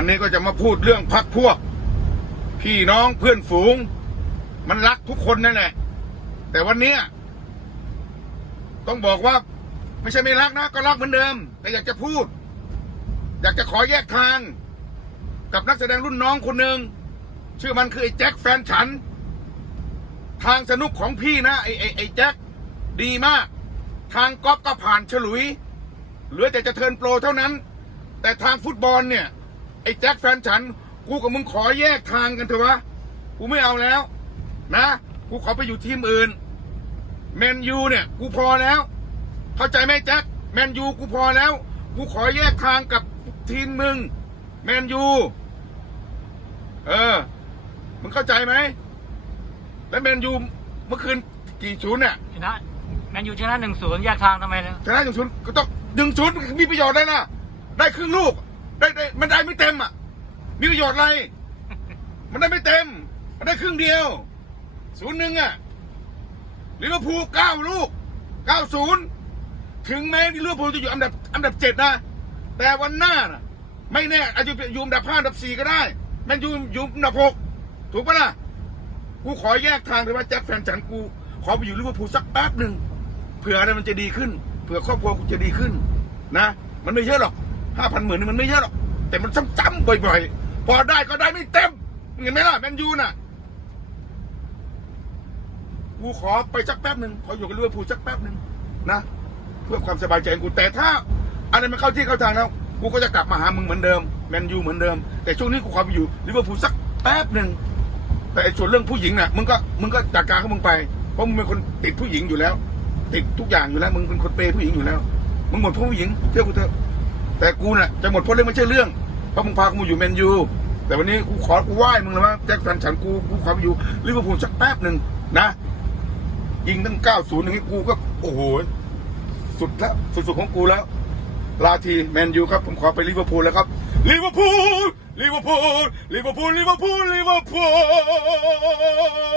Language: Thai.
วันนี้ก็จะมาพูดเรื่องพักพวก พี่น้องเพื่อนฝูง มันรักทุกคนนั่นแหละ แต่วันนี้ต้องบอกว่าไม่ใช่ไม่รักนะ ก็รักเหมือนเดิม แต่อยากจะพูด อยากจะขอแยกทาง กับนักแสดงรุ่นน้องคนหนึ่งชื่อมันคือไอ้แจ็คแฟนฉัน ทางสนุกของพี่นะไอ้ไอ้ไอ้แจ็คดีมาก ทางกอล์ฟก็ผ่านฉลุย เหลือแต่จะเทินโปรเท่านั้น แต่ทางฟุตบอลเนี่ย ไอ้แจ็คแฟนฉัน กูกับมึงขอแยกทางกันเถอะวะ กูไม่เอาแล้ว นะ กูขอไปอยู่ทีมอื่น แมนยูเนี่ย กูพอแล้ว เข้าใจไหมแจ็ค แมนยูกูพอแล้ว กูขอแยกทางกับทีมมึง แมนยู เออ มึงเข้าใจไหม แล้วแมนยูเมื่อคืนกี่ศูนย์เนี่ย ชนะแมนยูชนะหนึ่งศูนย์แยกทางทำไมเนี่ยชนะหนึ่งศูนย์ก็ต้องหนึ่งศูนย์มีประโยชน์ได้นะ ได้ครึ่งลูก ได้ได้มันได้ไม่เต็มอะ มีประโยชน์อะไร มันได้ไม่เต็ม มันได้ครึ่งเดียว ศูนย์หนึ่งอะลิเวอร์พูลเก้าลูกเก้าศูนย์ถึงแม้ลิเวอร์พูลจะอยู่อันดับอันดับเจ็ดนะ แต่วันหน้าน่ะไม่แน่อาจจะอยู่อันดับห้าอันดับสี่ก็ได้แมันอยู่อยู่อันดับหกถูกปะล่ะ กูขอแยกทางเลยว่าแจ็คแฟนฉันกู ขอไปอยู่ลิเวอร์พูลสักแป๊บหนึ่งเผื่ออะไรมันจะดีขึ้น เผื่อครอบครัวกูจะดีขึ้น นะ มันไม่เยอะหรอก ห้าพันหมื่นมันไม่เยอะหรอก แต่มันซ้ำๆบ่อยๆ พอได้ก็ได้ไม่เต็ม เห็นไหมล่ะแมนยูน่ะ กูขอไปสักแป๊บหนึ่งขออยู่กับลิเวอร์พูลสักแป๊บหนึ่งนะ เพื่อความสบายใจของกูแต่ถ้าอะไรมันเข้าที่เข้าทางแล้วกูก็จะกลับมาหามึงเหมือนเดิมแมนยูเหมือนเดิม แต่ช่วงนี้กูขอไปอยู่ลิเวอร์พูลสักแป๊บหนึ่งแต่ส่วนเรื่องผู้หญิงน่ะมึงก็มึงก็จัดการของมึงไปเพราะมึงเป็นคนติดผู้หญิงอยู่แล้ว ติดทุกอย่างอยู่แล้ว มึงเป็นคนเปย์ผู้หญิงอยู่แล้วมึงหมดเพราะผู้หญิงเชื่อกูเถอะ แต่กูน่ะจะหมดเพราะเรื่องไม่ใช่เรื่องเพราะมึงพากูอยู่แมนยูแต่วันนี้กูขอกูไหว้มึงเลยว่าแจ็คแฟนฉันกูกูขอไปอยู่ลิเวอร์พูลสักแป๊บหนึ่งนะยิงตั้งเก้าศูนย์อย่างนี้กูก็โอ้โหสุดแล้วสุดๆของกูแล้วลาทีแมนยูครับผมขอไปลิเวอร์พูลแล้วครับลิเวอร์พูลลิเวอร์พูลลิเวอร์พูลลิเวอร์พูลลิเวอร์พูล